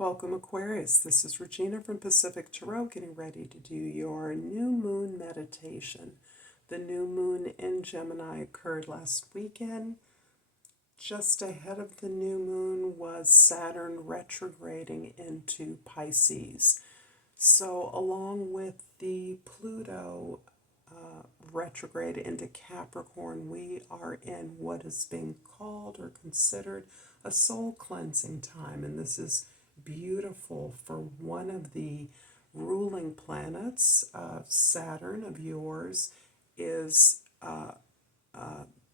Welcome, Aquarius. This is Regina from Pacific Tarot, getting ready to do your new moon meditation. The new moon in Gemini occurred last weekend. Just ahead of the new moon was Saturn retrograding into Pisces. So along with the Pluto retrograde into Capricorn, we are in what is being called or considered a soul cleansing time. And this is beautiful for one of the ruling planets, Saturn of yours, is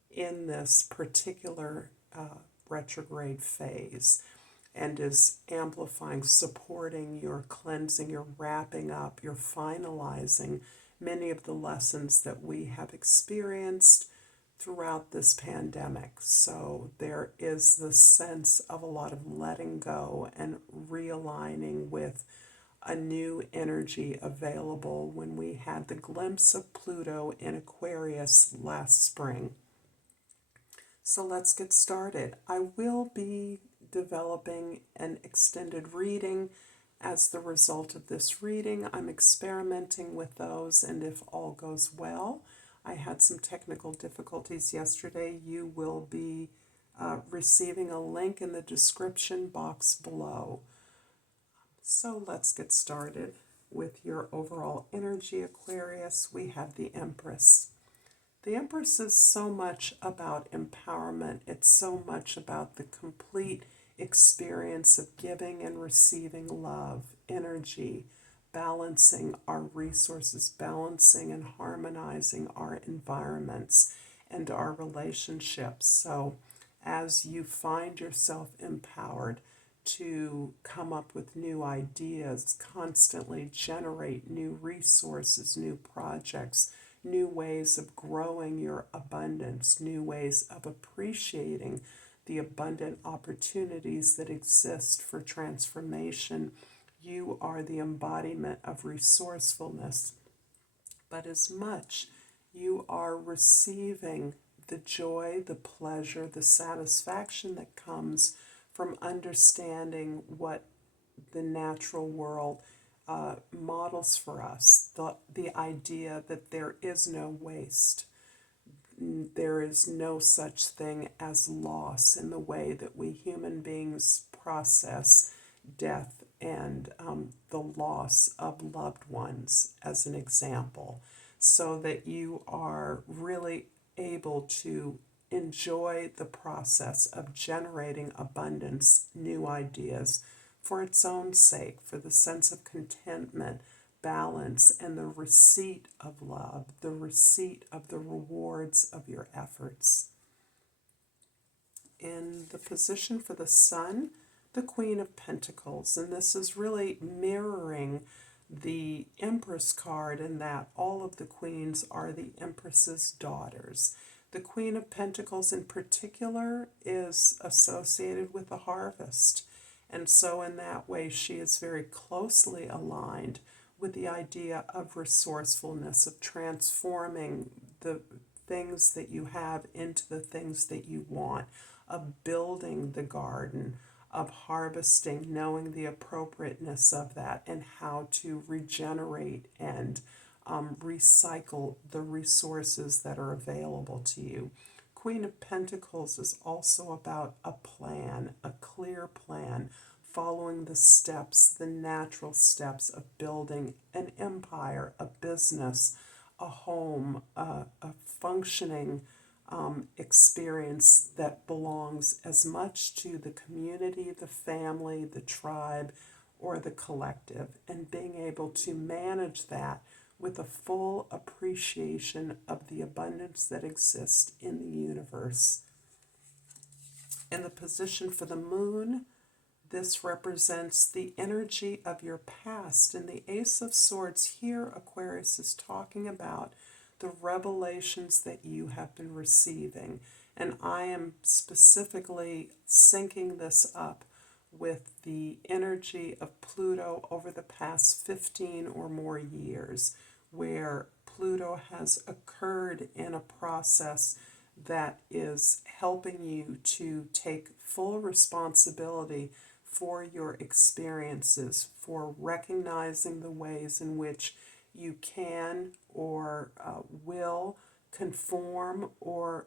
in this particular retrograde phase and is amplifying, supporting your cleansing, your wrapping up, your finalizing many of the lessons that we have experienced throughout this pandemic. So there is the sense of a lot of letting go and realigning with a new energy available when we had the glimpse of Pluto in Aquarius last spring. So let's get started. I will be developing an extended reading as the result of this reading. I'm experimenting with those, and if all goes well, I had some technical difficulties yesterday. You will be receiving a link in the description box below. So let's get started with your overall energy, Aquarius. We have the Empress. The Empress is so much about empowerment. It's so much about the complete experience of giving and receiving love, energy, balancing our resources, balancing and harmonizing our environments and our relationships. So as you find yourself empowered to come up with new ideas, constantly generate new resources, new projects, new ways of growing your abundance, new ways of appreciating the abundant opportunities that exist for transformation. You are the embodiment of resourcefulness. But as much you are receiving the joy, the pleasure, the satisfaction that comes from understanding what the natural world models for us, the idea that there is no waste. There is no such thing as loss in the way that we human beings process death and the loss of loved ones, as an example, so that you are really able to enjoy the process of generating abundance, new ideas, for its own sake, for the sense of contentment, balance, and the receipt of love, the receipt of the rewards of your efforts. In the position for the Sun, the Queen of Pentacles, and this is really mirroring the Empress card in that all of the queens are the Empress's daughters. The Queen of Pentacles in particular is associated with the harvest. And so in that way, she is very closely aligned with the idea of resourcefulness, of transforming the things that you have into the things that you want, of building the garden, of harvesting, knowing the appropriateness of that, and how to regenerate and recycle the resources that are available to you. Queen of Pentacles is also about a plan, a clear plan, following the steps, the natural steps of building an empire, a business, a home, a functioning experience that belongs as much to the community, the family, the tribe, or the collective, and being able to manage that with a full appreciation of the abundance that exists in the universe. In the position for the moon, this represents the energy of your past. In the Ace of Swords here, Aquarius is talking about the revelations that you have been receiving. And I am specifically syncing this up with the energy of Pluto over the past 15 or more years, where Pluto has occurred in a process that is helping you to take full responsibility for your experiences, for recognizing the ways in which you can or will conform or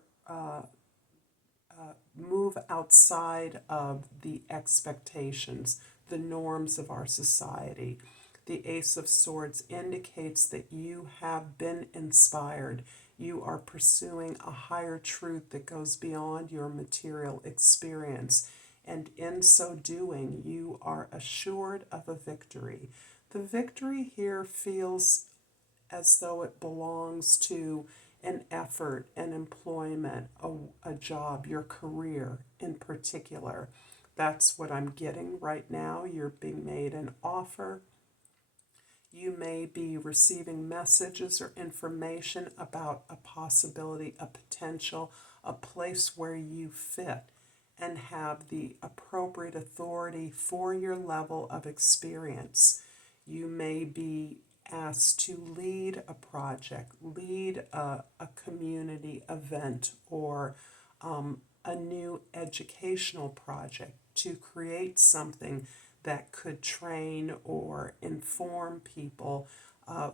move outside of the expectations, the norms of our society. The Ace of Swords indicates that you have been inspired. You are pursuing a higher truth that goes beyond your material experience. And in so doing, you are assured of a victory. The victory here feels as though it belongs to an effort, an employment, a job, your career in particular. That's what I'm getting right now. You're being made an offer. You may be receiving messages or information about a possibility, a potential, a place where you fit and have the appropriate authority for your level of experience. You may be asked to lead a project, lead a community event, or a new educational project, to create something that could train or inform people,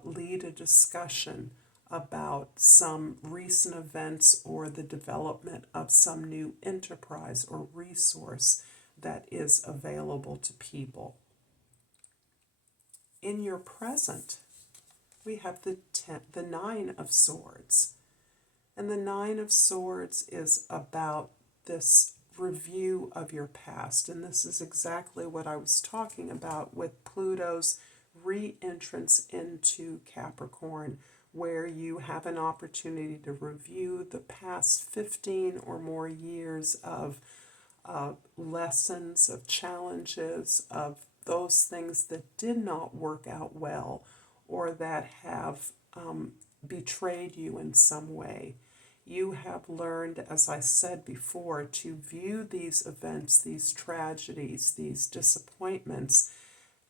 lead a discussion about some recent events or the development of some new enterprise or resource that is available to people. In your present, we have the Nine of Swords. And the Nine of Swords is about this review of your past. And this is exactly what I was talking about with Pluto's re-entrance into Capricorn, where you have an opportunity to review the past 15 or more years of lessons, of challenges, of those things that did not work out well or that have betrayed you in some way. You have learned, as I said before, to view these events, these tragedies, these disappointments,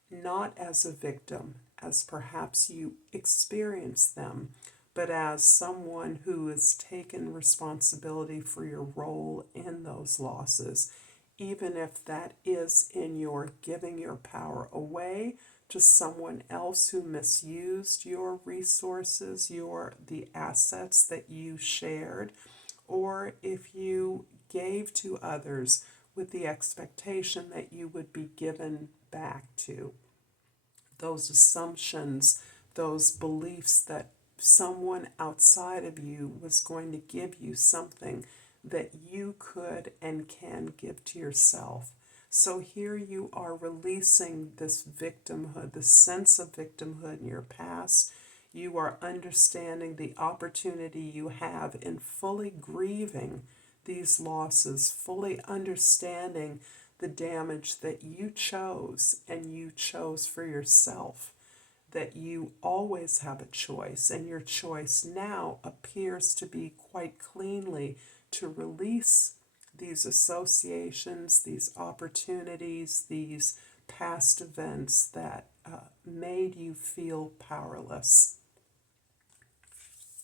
not as a victim, as perhaps you experienced them, but as someone who has taken responsibility for your role in those losses, even if that is in your giving your power away to someone else who misused your resources, the assets that you shared, or if you gave to others with the expectation that you would be given back to. Those assumptions, those beliefs that someone outside of you was going to give you something that you could and can give to yourself. So here you are releasing this victimhood, the sense of victimhood in your past. You are understanding the opportunity you have in fully grieving these losses, fully understanding the damage that you chose and you chose for yourself, that you always have a choice, and your choice now appears to be quite cleanly to release these associations, these opportunities, these past events that made you feel powerless.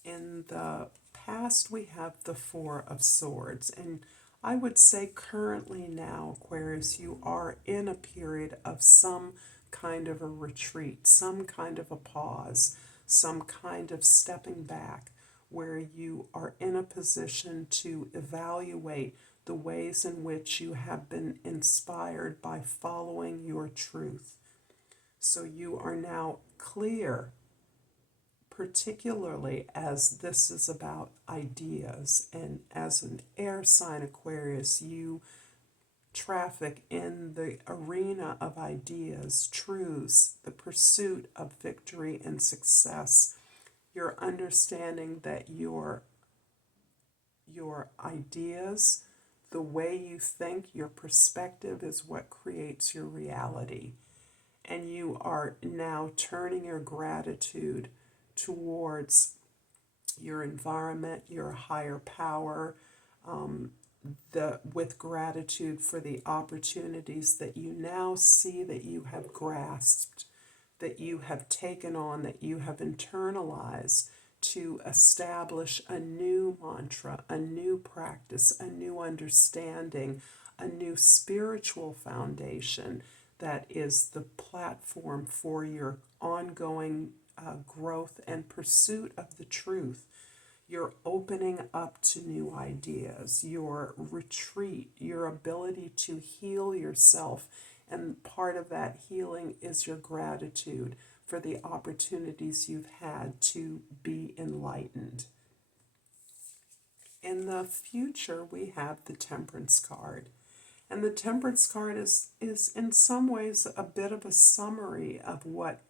In the past, we have the Four of Swords, and I would say currently now, Aquarius, you are in a period of some kind of a retreat, some kind of a pause, some kind of stepping back, where you are in a position to evaluate the ways in which you have been inspired by following your truth. So you are now clear, particularly as this is about ideas. And as an air sign, Aquarius, you traffic in the arena of ideas, truths, the pursuit of victory and success. You're understanding that your ideas, the way you think, your perspective is what creates your reality. And you are now turning your gratitude towards your environment, your higher power, with gratitude for the opportunities that you now see, that you have grasped, that you have taken on, that you have internalized, to establish a new mantra, a new practice, a new understanding, a new spiritual foundation that is the platform for your ongoing growth and pursuit of the truth. Your opening up to new ideas, your retreat, your ability to heal yourself. And part of that healing is your gratitude for the opportunities you've had to be enlightened. In the future, we have the Temperance card. And the Temperance card is in some ways a bit of a summary of what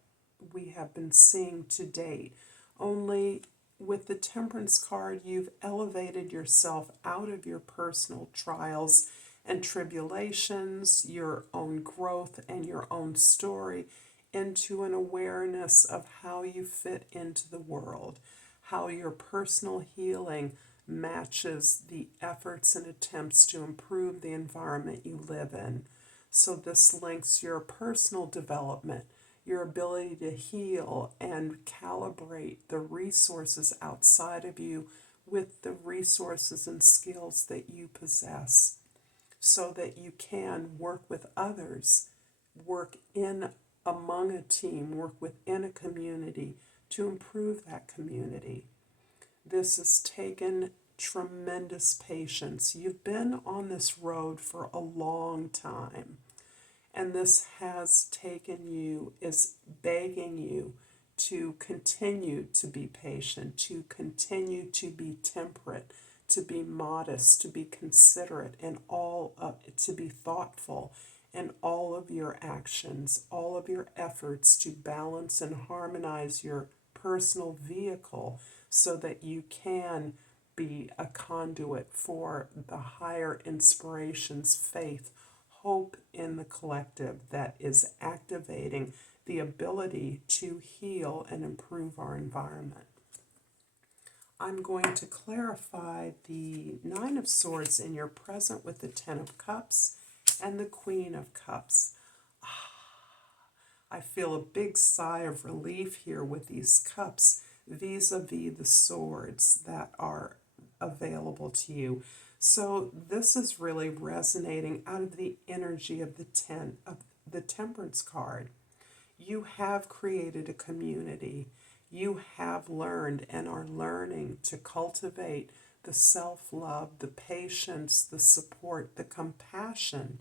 we have been seeing to date. Only with the Temperance card, you've elevated yourself out of your personal trials and tribulations, your own growth and your own story, into an awareness of how you fit into the world, how your personal healing matches the efforts and attempts to improve the environment you live in. So this links your personal development, your ability to heal and calibrate the resources outside of you with the resources and skills that you possess, so that you can work with others, work in among a team, work within a community to improve that community. This has taken tremendous patience. You've been on this road for a long time, and this has taken you, is begging you to continue to be patient, to continue to be temperate, to be modest, to be considerate, and to be thoughtful in all of your actions, all of your efforts to balance and harmonize your personal vehicle so that you can be a conduit for the higher inspirations, faith, hope in the collective that is activating the ability to heal and improve our environment. I'm going to clarify the Nine of Swords in your present with the Ten of Cups and the Queen of Cups. I feel a big sigh of relief here with these cups vis-a-vis the swords that are available to you. So this is really resonating out of the energy of the Temperance card. You have created a community. You have learned and are learning to cultivate the self-love, the patience, the support, the compassion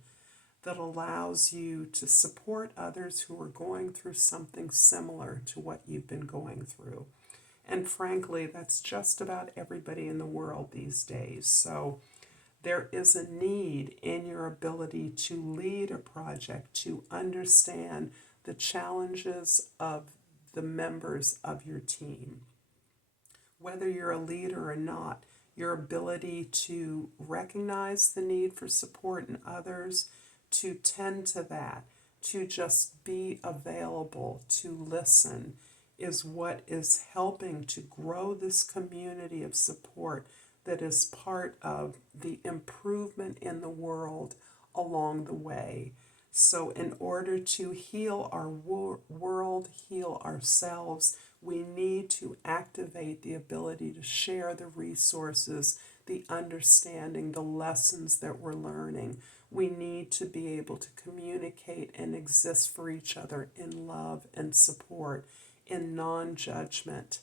that allows you to support others who are going through something similar to what you've been going through. And frankly, that's just about everybody in the world these days. So there is a need in your ability to lead a project, to understand the challenges of the members of your team. Whether you're a leader or not, your ability to recognize the need for support in others, to tend to that, to just be available, to listen, is what is helping to grow this community of support that is part of the improvement in the world along the way. So in order to heal our world, heal ourselves, we need to activate the ability to share the resources, the understanding, the lessons that we're learning. We need to be able to communicate and exist for each other in love and support, in non-judgment,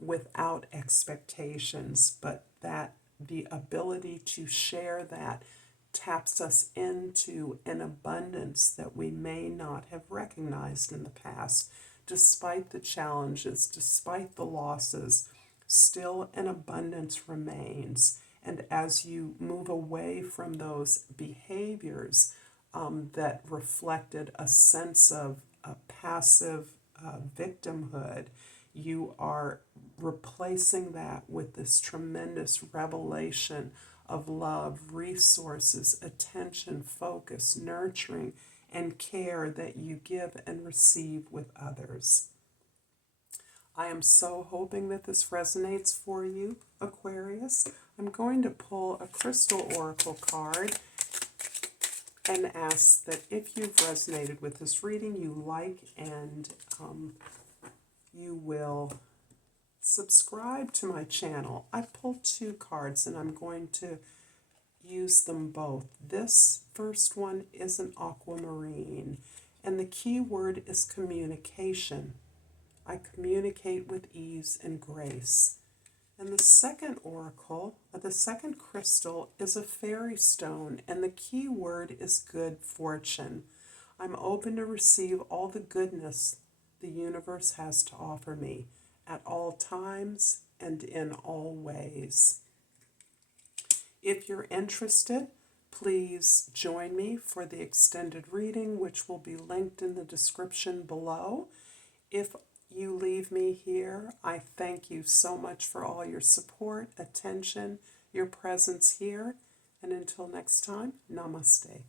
without expectations, but that the ability to share that taps us into an abundance that we may not have recognized in the past. Despite the challenges, despite the losses, still an abundance remains. And as you move away from those behaviors that reflected a sense of passive victimhood, you are replacing that with this tremendous revelation of love, resources, attention, focus, nurturing, and care that you give and receive with others. I am so hoping that this resonates for you, Aquarius. I'm going to pull a crystal oracle card and ask that if you've resonated with this reading, you like and you will subscribe to my channel. I pulled two cards and I'm going to use them both. This first one is an aquamarine, and the key word is communication. I communicate with ease and grace. And the second oracle, the second crystal, is a fairy stone, and the key word is good fortune. I'm open to receive all the goodness the universe has to offer me at all times and in all ways. If you're interested, please join me for the extended reading, which will be linked in the description below. If you leave me here, I thank you so much for all your support, attention, your presence here, and until next time, namaste.